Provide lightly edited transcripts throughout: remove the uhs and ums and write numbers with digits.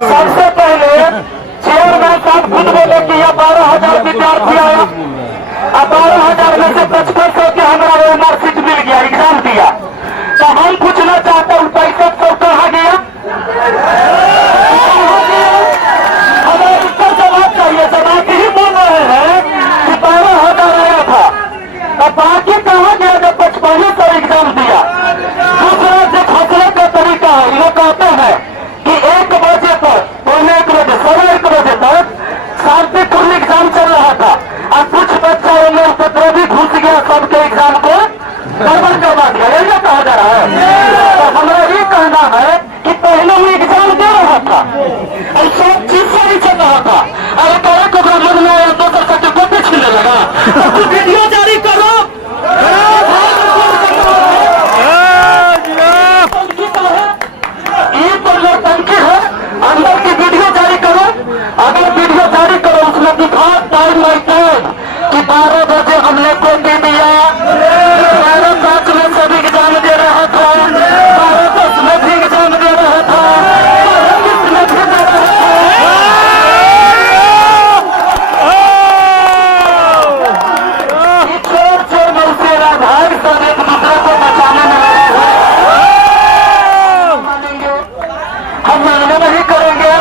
सबसे पहले चेयरमैन साहब खुद बोले कि यह 12,000 विद्यार्थी आया, अब 12,000 में से 5500 के हमारा वो मार्कशीट मिल गया, एग्जाम दिया। तो हम पूछना चाहते हैं 6500 कहाँ गया? हमें इसका जवाब चाहिए। जवाब ही बोल रहे हैं कि 12,000 आया था, अब बाकी कहाँ गया जब 5500 एग्जाम दिया? दूसरा जो फैसले का तरीका है, ये कहते हैं कि 1 बजे पर, पौने 1 बजे, 1:15 बजे तक शांतिपूर्ण एग्जाम चल रहा था और कुछ बच्चा में उपद्रवी घुस गया, सबके एग्जाम को गड़बड़ करवा दिया। यही कहा जा रहा है। तो हमारा ये कहना है कि पहले वो एग्जाम दे रहा था और सब चीज से ही चल रहा था। अरे करे को मन में आया तो सर्टिफिकेट छीनने लगा, तो वीडियो जारी करो। टंकी है, अंदर की वीडियो जारी करो। अगर वीडियो जारी करो उसमें दिखाओ टाइम बाई टाइम कि 12 बजे हमने को दे दिया, 12:05 में सभी एग्जाम दे रहा था, 12:10 में भी एग्जाम दे रहा था, 12:20 में भी दे रहा था। चोर चोर मौसेरा भाई सब एक दूसरे को बचाने में हम मानना नहीं करेंगे।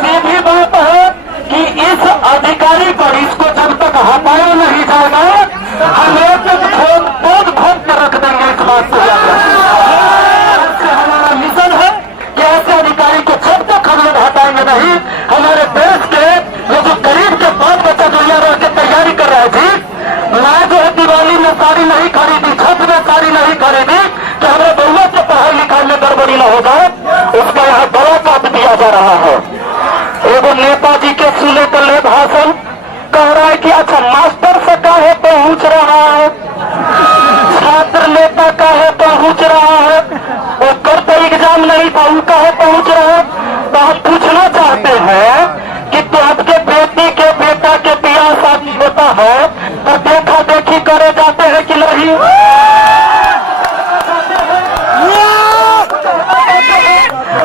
सीधी बात है कि इस अधिकारी पर इसको जब तक हटाया नहीं जाएगा हम एक बोध भोग कर रख देंगे। इस बात से हमारा मिशन है कि ऐसे अधिकारी को जब तक हम लोग हटाएंगे नहीं, हमारे देश के वो जो गरीब के बाल बच्चा दुनिया रह के तैयारी कर रहा है जी, माँ जो है दिवाली में साड़ी नहीं खरीदी, छठ में साड़ी नहीं खरीदी, तो हमारे बउआ के पढ़ाई लिखाई में गड़बड़ी न हो जाए, उसका यहाँ बड़ा काट दिया जा रहा है। एगो नेताजी के सुने कर ले भाषण कह रहा है कि अच्छा मास्टर से काहे पहुंच रहा है, छात्र नेता काहे पहुंच रहा है, वो कर तो एग्जाम नहीं था, उनका है पहुंच रहा है। तो हम पूछना चाहते हैं कि तो आपके बेटी के बेटा के बियाह शादी होता है तो देखा देखी करे जाते हैं कि नहीं?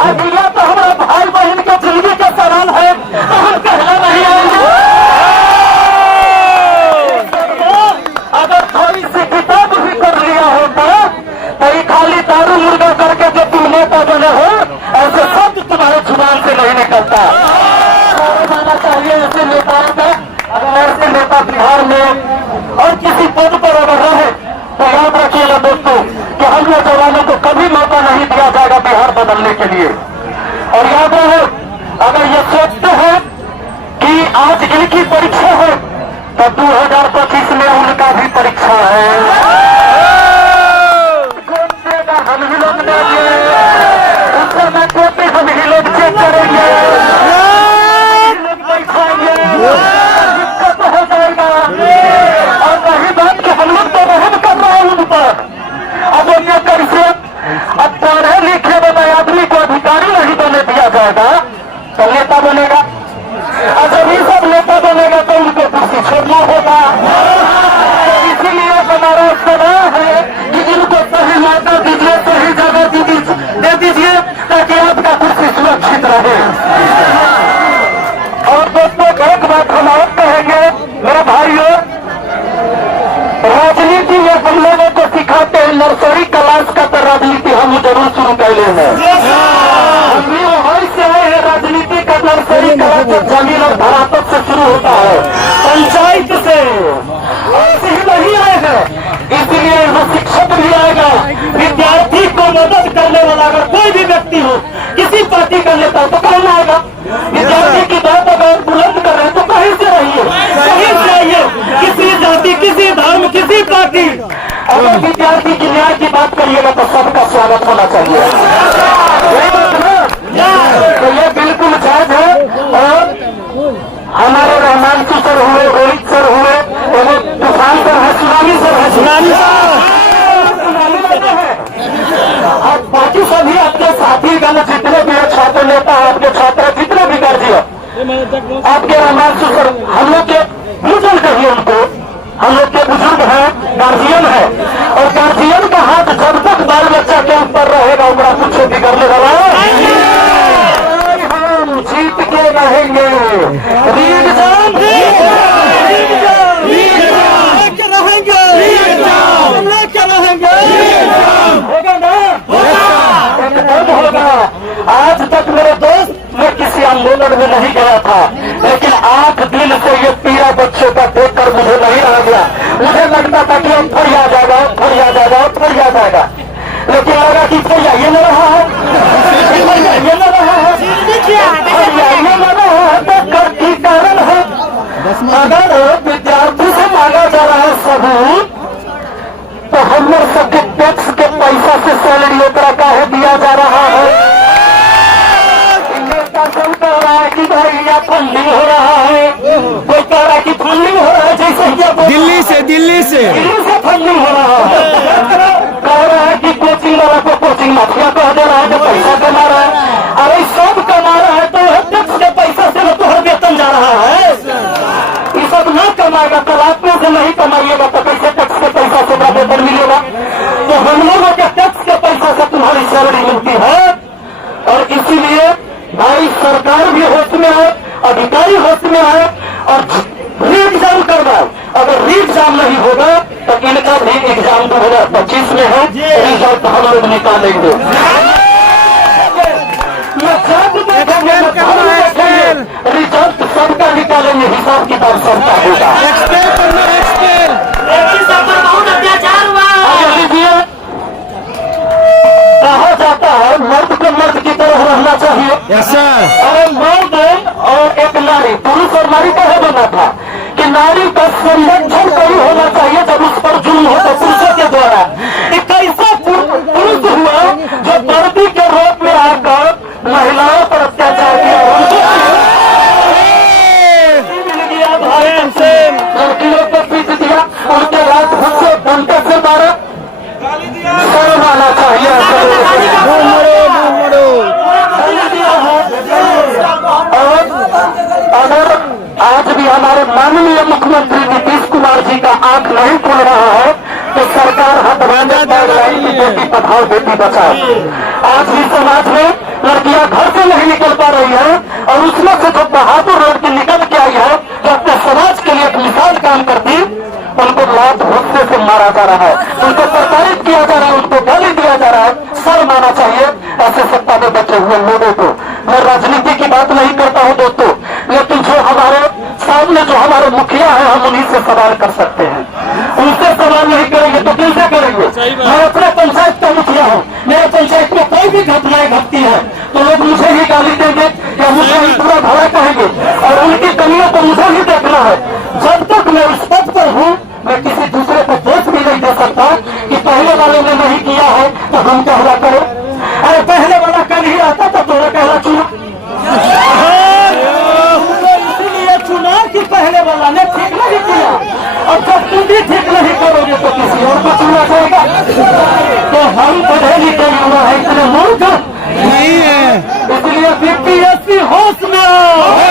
अभिया तो हमारे भाई बहन के जिंदगी का सवाल है, तो हम कहना नहीं आएंगे। अगर थोड़ी सी किताब भी कर लिया होता तो ये खाली दारू मुर्गा करके जो तुम नेता बने हो ऐसे सब तुम्हारे जुबान से नहीं निकलता। जाना चाहिए ऐसे नेताओं का। अगर ऐसे नेता बिहार में और किसी पद पर अगर रहे तो याद रखिएगा दोस्तों कि हम लोग जवानों को कभी मौका नहीं दिया जाएगा बिहार बदलने के लिए। और याद रहे, अगर ये सोचते हैं कि आज इनकी परीक्षा है तो 2025 में उनका भी परीक्षा है। कौन देगा? हम ही लोग देंगे। उस समय टोपी हम ही लोग चेक करेंगे, लोग बैठाएंगे, दिक्कत हो जाएगा। और वही बात कि हम लोग तो रहम कर रहे हैं उन पर। अब ये कैसे? अब पढ़े लिखे वाले आदमी को अधिकारी नहीं बने दिया जाएगा तो नेता बनेगा। और जब ये सब नेता बनेगा तो उनको कुर्सी छोड़ना होगा। तो इसीलिए हमारा सवाल है कि इनको सही मौका दीजिए, सही जगह दे दीजिए ताकि आपका कुर्सी सुरक्षित रहे। और दोस्तों एक बात हम और कहेंगे मेरे भाइयों, राजनीति में हम लोगों को सिखाते हैं नर्सरी क्लास का, तो राजनीति हम जरूर शुरू कर लेंगे। हम भी वहीं से आए हैं, राजनीति का नर्सरी क्लास जो जमीन और धरातल से शुरू होता है, पंचायत से। ऐसे ही नहीं आए हैं, इसलिए यहाँ शिक्षक भी आएगा, विद्यार्थी को मदद करने वाला अगर कोई भी व्यक्ति हो, किसी पार्टी का नेता तो कौन आएगा? विद्यार्थी की बात अगर बुलंद कर रहे हैं तो कहीं से रहिए, कहीं से आइए, किसी जाति, किसी धर्म, किसी पार्टी। अगर विद्यार्थी की न्याय की बात करिएगा तो सबका स्वागत होना चाहिए। तो ये बिल्कुल जायज है। और हमारे रहमानसु सर हुए, रोहित सर हुए, तूफान सर है, सुनामी सर है, सुनामी है। और बाकी सभी आपके साथी गण जितने भी छात्र नेता है, आपके छात्र जितने भी गर्जी है, आपके रहमानसु सर, हम लोग के बुजुर्ग कहिए उनको, हम लोग के बुजुर्ग हैं, गार्जियन है। और गार्जियन का हाथ जब तक बाल बच्चा के ऊपर रहेगा उनका कुछ बिगड़ने वाला है। आज तक मेरे दोस्त मैं किसी आंदोलन में नहीं गया था, लेकिन 8 दिन से ये पीड़ा बच्चों का देखकर मुझे नहीं रह गया। मुझे लगता था कि अब फिर आ जाएगा, फिर आ जाएगा, फिर आ जाएगा, लेकिन लगा कि फिर ये न रहा है, ये न रहा है, ये न रहा है। तो कर की कारण है, अगर विद्यार्थी से मांगा जा रहा है सबूत, तो हम लोग सबके टैक्स के पैसा से सैलरी ओकरा काहे दिया जा रहा है? नेता सब कह रहा है कि भाई यहाँ फंडिंग हो रहा है, कोई कह रहा है कि फंडिंग हो रहा है, जैसे दिल्ली से फंडिंग हो रहा है। कह रहा है कि कोचिंग वाला को कोचिंग माफिया कह दे रहा है, जो पैसा कमा रहा है। अरे सब कमा रहा है तो टैक्स के पैसा से तो हर वेतन जा रहा है। ये सब न कमाएगा तो रात में से नहीं कमाइएगा तो कैसे टैक्स के पैसा से वेतन मिलेगा? तो हम लोगों के टैक्स के पैसा से तुम्हारी सैलरी मिलती है। और इसीलिए भाई सरकार भी होश में आए, अधिकारी होश में आए और री एग्जाम करवाए। अगर री एग्जाम नहीं होगा तो इनका भी एग्जाम 2025 में है, रिजल्ट हम लोग निकालेंगे। रिजल्ट सबका निकालेंगे, हिसाब किताब सबका होगा। बहुत अत्याचार हुआ। कहा जाता है मर्द को मर्द की तरह रहना चाहिए। अरे मर्द और एक नारी, पुरुष और नारी का बना था कि नारी का संरक्षण कहीं होना चाहिए जब उस पर जुल्म हो तो पुरुषों के द्वारा। एक ऐसा पुरुष हुआ जो पर्दी के रूप में आकर महिलाओं पर अत्याचार किया, लड़कियों को पीट दिया, उनके रात भर से घंटे से 12 शर्म आना चाहिए। और अगर आज भी हमारे माननीय मुख्यमंत्री नीतीश कुमार जी का आंख नहीं खुल रहा है तो सरकार हटवाने की बेटी पढ़ाओ बेटी बचाओ। आज भी समाज में लड़कियां घर से नहीं निकल पा रही है और उसमें से जो बहादुर लड़की निकल के आई है, जो अपने समाज के लिए एक मिसाल काम करती, उनको लात गुस्से से मारा जा रहा है, उनको प्रताड़ित किया जा रहा है, उनको गाली दिया जा रहा है। शर्म आना चाहिए ऐसे सत्ता में बचे हुए लोगों को। मैं राजनीति की बात नहीं करता हूं दोस्तों, लेकिन जो हमारे सामने जो हमारे मुखिया है हम उन्हीं से सवाल कर सकते हैं। उनसे सवाल नहीं करेंगे तो किनसे करेंगे? मैं अपने पंचायत का मुखिया हूँ, मेरे पंचायत में कोई भी घटनाएं घटती है तो लोग मुझे ही गाली देंगे या मुझे ही पूरा भरा कहेंगे और उनकी कमियों को मुझे ही देखना है। जब तक मैं उस पद पर हूँ मैं किसी दूसरे को दोष भी नहीं दे सकता कि पहले वाले ने नहीं किया है तो हम कहला करो। अरे पहले वाला कल ही आता तो तोड़ा कहला चुना, इसीलिए चुना कि पहले वाला ने ठीक नहीं किया और जब तुम भी ठीक नहीं करोगे तो किसी और को चुना जाएगा। तो हम पढ़े लिखे युवा है, इतने मूर्ख नहीं है, इसलिए बीपीएससी होश में आओ।